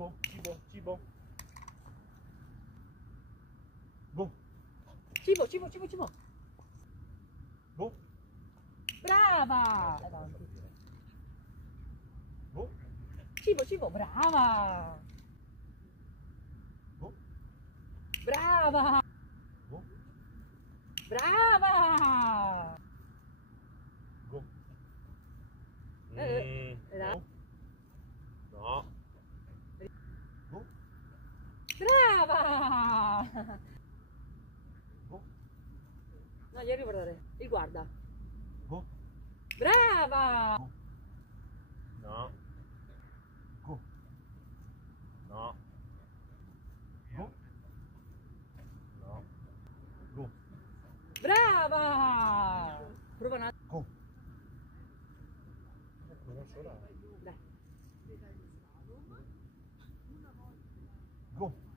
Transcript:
cibo, cibo, cibo. Go. Cibo, cibo, cibo, cibo. Go. Brava! Avanti. Go. Cibo, cibo, brava! Go. Brava! Go. Brava! Go. No. No. Go. Brava! Go. No, devi guardare. Il guarda. Go. Brava! Go. No. Go. No. Go. No. Go. Brava! Prova un attimo. Go. Dai. Go.